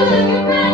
Hallelujah.